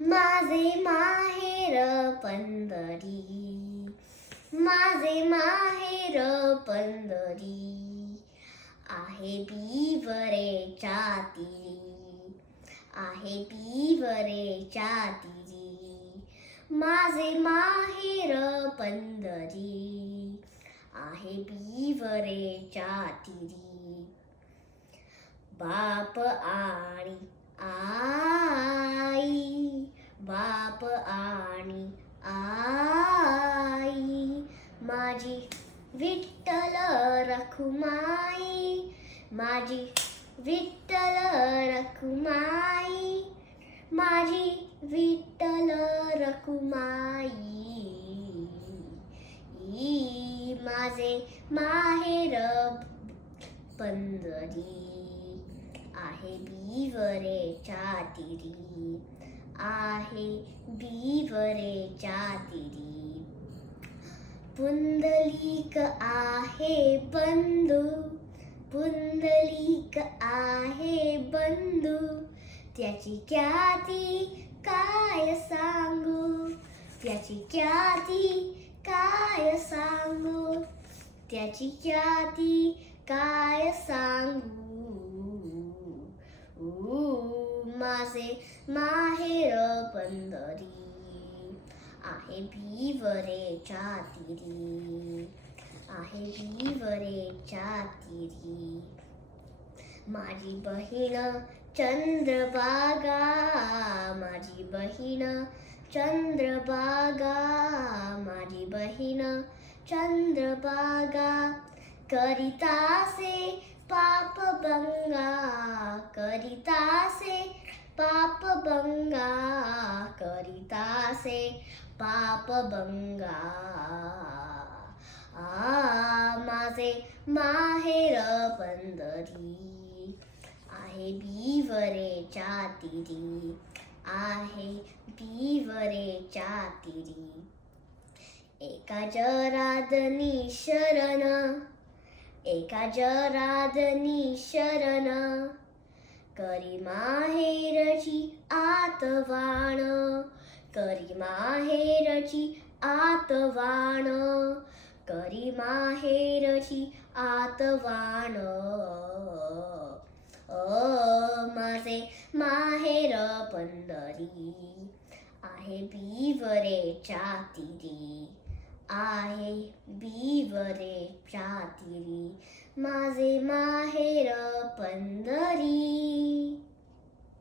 माझे माहेर पंढरी, माझे माहेर पंढरी, आहे बिवरेच्या तीरी, आहे बिवरेच्या तीरी, माझे माहेर पंढरी, आहे बिवरेच्या तीरी. बाप आणि आई, बाप आणि आई, माझी विठ्ठल रखुमाई, माझी विठ्ठल रखुमाई, माझी विठ्ठल रखुमाई. माझे माहेर पंढरी, आहे बिवरेच्या तीरी, आहे बिवरेच्या तीरी. पुंडलिक आहे बंधू, पुंडलिक आहे बंधू, त्याची ख्याती काय सांगू, त्याची ख्याती काय सांगू, त्याची ख्याती काय सांगू. माझे माहेर पंढरी, आहे बिवरेच्या तीरी, आहे बिवरेच्या तीरी. माझी बहीण चंद्रभागा, माझी बहीण चंद्रभागा, माझी बहीण चंद्रभागा, करितासे पापभंगा, करितासे पापभंगा, करितासे पापभंगा. माझे माहेर पंढरी, आहे बिवरेच्या तीरी, आहे बिवरेच्या तीरी. एका जरादनी शरण, एका जरादनी शरण, करी माहेरची आतवाण, करी माहेरची आतवाण, करी माहेरची आतवाण. माझे माहेर पंढरी, आहे बिवरेच्या तीरी, आहे बिवरेच्या तीरी. माझे माहेर पंढरी.